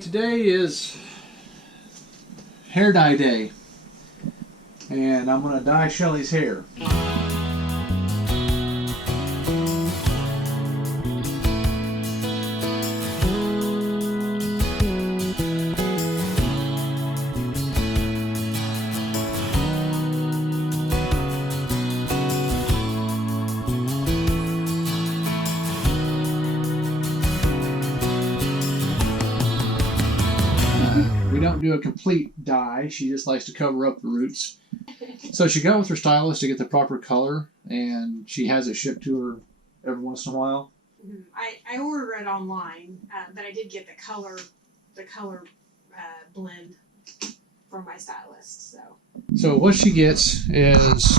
Today is hair dye day, and I'm going to dye Shelly's hair. We don't do a complete dye. She just likes to cover up the roots. So she got with her stylist to get the proper color, and she has it shipped to her every once in a while. I ordered it online, but I did get the color blend from my stylist. So what she gets is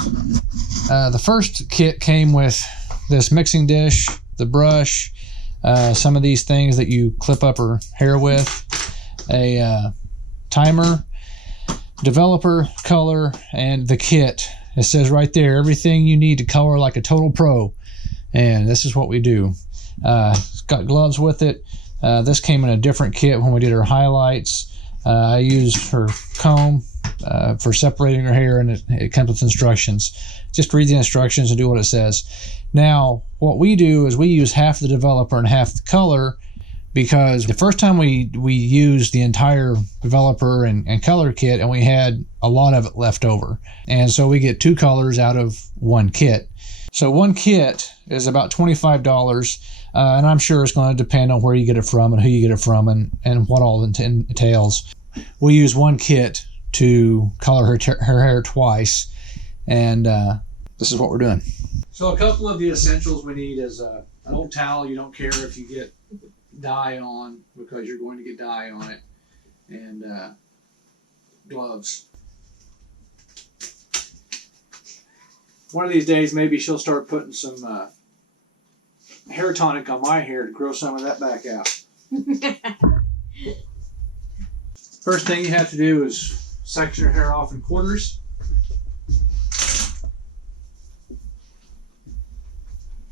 the first kit came with this mixing dish, the brush, some of these things that you clip up her hair with, a timer, developer, color, and the kit. It says right there everything you need to color like a total pro, and this is what we do. It's got gloves with it. This came in a different kit when we did her highlights. I used her comb for separating her hair, and it comes with instructions. Just read the instructions and do what it says. Now what we do is we use half the developer and half the color, because the first time we used the entire developer and color kit, and we had a lot of it left over, and so we get two colors out of one kit. So one kit is about $25, and I'm sure it's going to depend on where you get it from and who you get it from and what all it entails. We use one kit to color her hair twice, and this is what we're doing. So a couple of the essentials we need is an old towel. You don't care if you get dye on, because you're going to get dye on it, and gloves. One of these days maybe she'll start putting some hair tonic on my hair to grow some of that back out. First thing you have to do is section your hair off in quarters.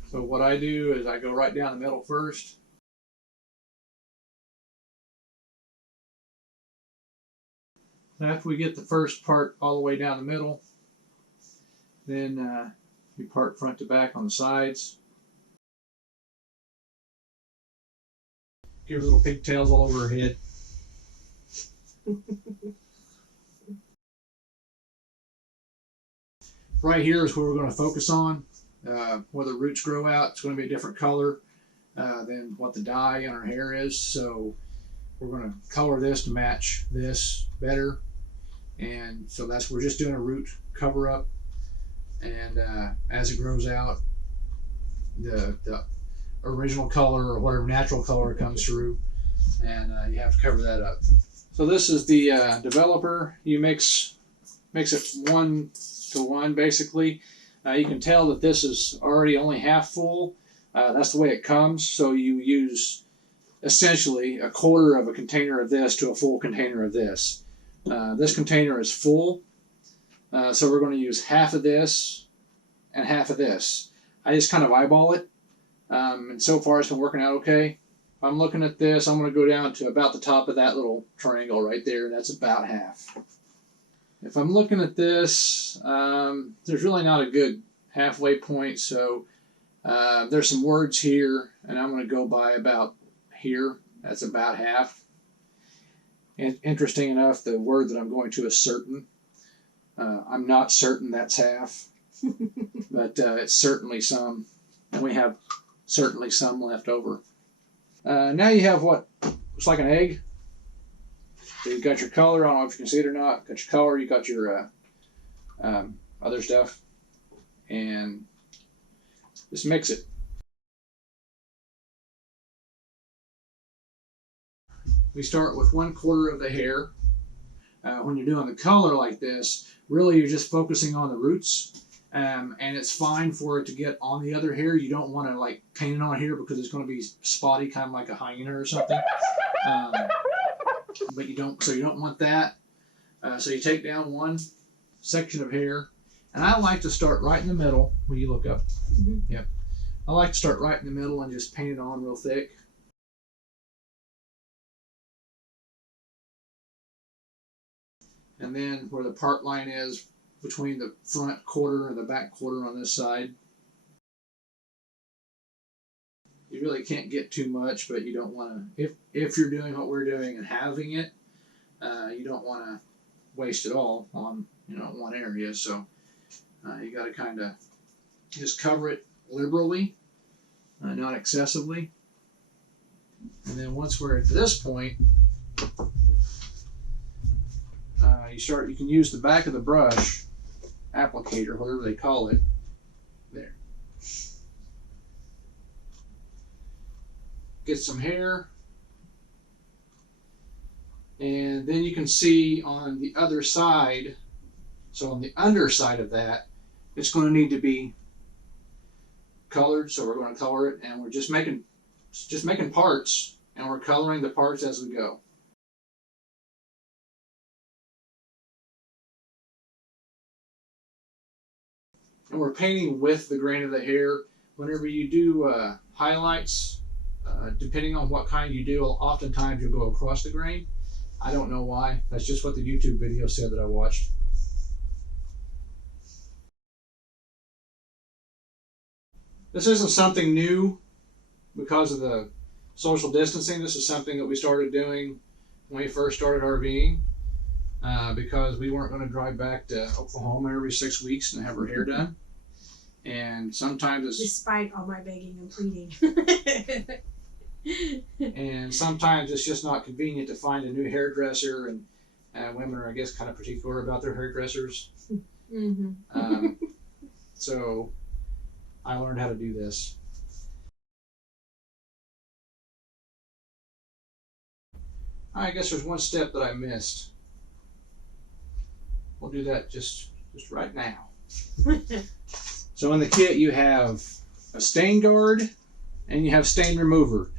So what I do is I go right down the middle first. After we get the first part all the way down the middle, then you part front to back on the sides. Give her little pigtails all over her head. Right here is where we're going to focus on. Where the roots grow out, it's going to be a different color than what the dye on her hair is. So we're going to color this to match this better. And so we're just doing a root cover up, and as it grows out, the original color or whatever natural color comes through, and you have to cover that up. So this is the developer. You mix it 1 to 1 basically. You can tell that this is already only half full. That's the way it comes. So you use essentially a quarter of a container of this to a full container of this. This container is full, so we're going to use half of this and half of this. I just kind of eyeball it, and so far it's been working out okay. If I'm looking at this, I'm going to go down to about the top of that little triangle right there. That's about half. If I'm looking at this, there's really not a good halfway point, so there's some words here, and I'm going to go by about here. That's about half. And interesting enough, the word that I'm going to is certain. I'm not certain that's half, but it's certainly some. And we have certainly some left over. Now you have what looks like an egg. So you've got your color. I don't know if you can see it or not. Got your color. You got your other stuff, and just mix it. We start with 1/4 of the hair. When you're doing the color like this, really you're just focusing on the roots, and it's fine for it to get on the other hair. You don't want to like paint it on here because it's going to be spotty, kind of like a hyena or something. But you don't want that. So you take down one section of hair, and I like to start right in the middle. Will you look up? Mm-hmm. Yep. I like to start right in the middle and just paint it on real thick. and then where the part line is between the front quarter and the back quarter on this side. You really can't get too much, but you don't want to, if you're doing what we're doing and having it, you don't want to waste it all on, you know, one area. So you got to kind of just cover it liberally, not excessively. And then once we're at this point, you can use the back of the brush applicator, whatever they call it, there. Get some hair, and then you can see on the other side, so on the underside of that, it's going to need to be colored. So we're going to color it, and we're just making parts, and we're coloring the parts as we go. And we're painting with the grain of the hair. Whenever you do highlights, depending on what kind you do, oftentimes you'll go across the grain. I don't know why. That's just what the YouTube video said that I watched. This isn't something new because of the social distancing. This is something that we started doing when we first started RVing, because we weren't going to drive back to Oklahoma every 6 weeks and have our hair done. And sometimes it's... Despite all my begging and pleading. And sometimes it's just not convenient to find a new hairdresser, and women are, I guess, kind of particular about their hairdressers. Mm-hmm. So I learned how to do this. I guess there's one step that I missed. We'll do that just right now. So in the kit you have a stain guard and you have stain remover.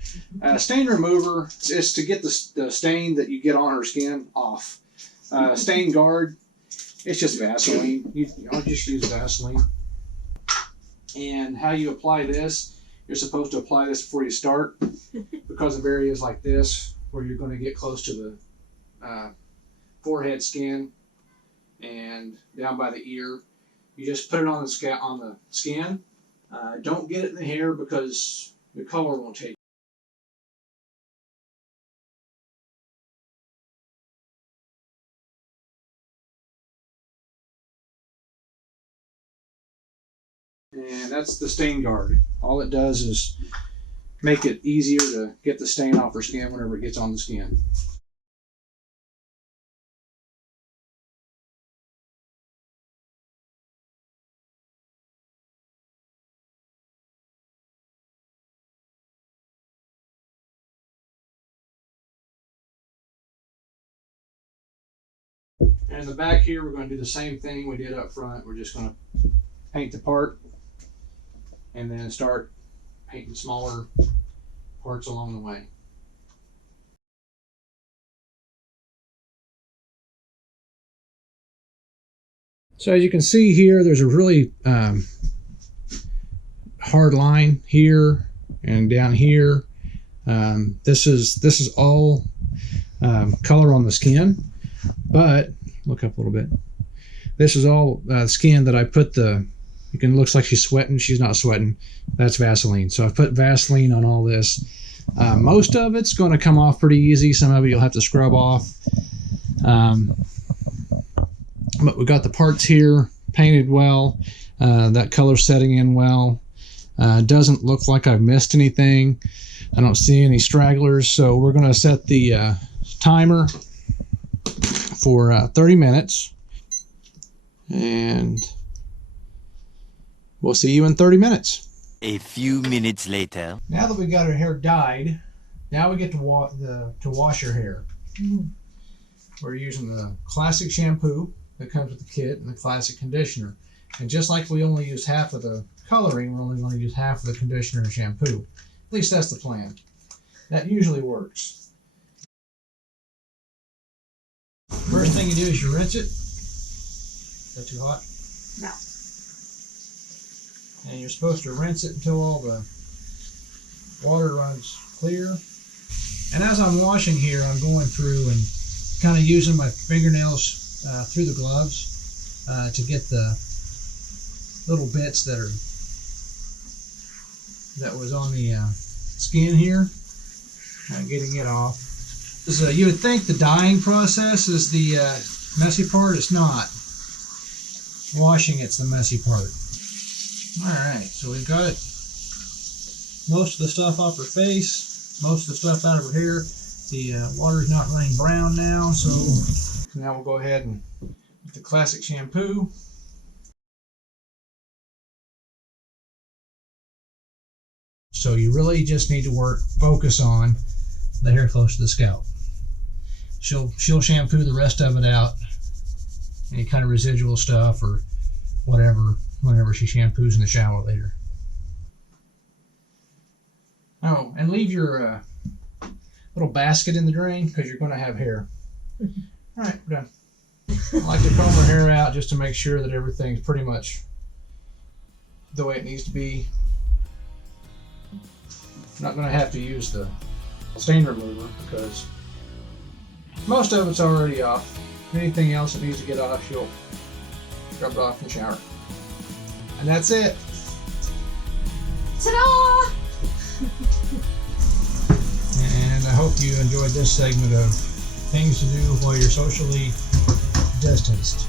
Stain remover is to get the stain that you get on her skin off. Stain guard, it's just Vaseline. I'll just use Vaseline. And how you apply this, you're supposed to apply this before you start, because of areas like this where you're going to get close to the forehead skin and down by the ear. You just put it on the skin. Don't get it in the hair because the color won't take it. And that's the stain guard. All it does is make it easier to get the stain off her skin whenever it gets on the skin. And in the back here, we're going to do the same thing we did up front. We're just going to paint the part and then start painting smaller parts along the way. So as you can see here, there's a really hard line here and down here. This is all color on the skin, but look up a little bit. This is all skin that I put looks like she's sweating. She's not sweating. That's Vaseline. So I've put Vaseline on all this. Most of it's going to come off pretty easy. Some of it you'll have to scrub off. But we got the parts here painted well. That color setting in well. Doesn't look like I've missed anything. I don't see any stragglers. So we're going to set the timer for 30 minutes. And we'll see you in 30 minutes. A few minutes later. Now that we got her hair dyed, now we get to wash her hair. We're using the classic shampoo that comes with the kit and the classic conditioner. And just like we only use half of the coloring, we're only going to use half of the conditioner and shampoo. At least that's the plan. That usually works. First thing you do is you rinse it. Is that too hot? No. And you're supposed to rinse it until all the water runs clear. And as I'm washing here, I'm going through and kind of using my fingernails through the gloves to get the little bits that was on the skin here, getting it off. So you would think the dyeing process is the messy part. It's not. Washing it's the messy part. Alright, so we've got most of the stuff off her face, most of the stuff out of her hair. The water's not running brown now, so now we'll go ahead and with the classic shampoo. So you really just need to focus on the hair close to the scalp. She'll shampoo the rest of it out, any kind of residual stuff or whatever, whenever she shampoos in the shower later. Oh, and leave your little basket in the drain because you're going to have hair. All right, we're done. I like to comb her hair out just to make sure that everything's pretty much the way it needs to be. I'm not going to have to use the stain remover because most of it's already off. Anything else that needs to get off, she'll rub it off in the shower. And that's it. Ta-da! And I hope you enjoyed this segment of things to do while you're socially distanced.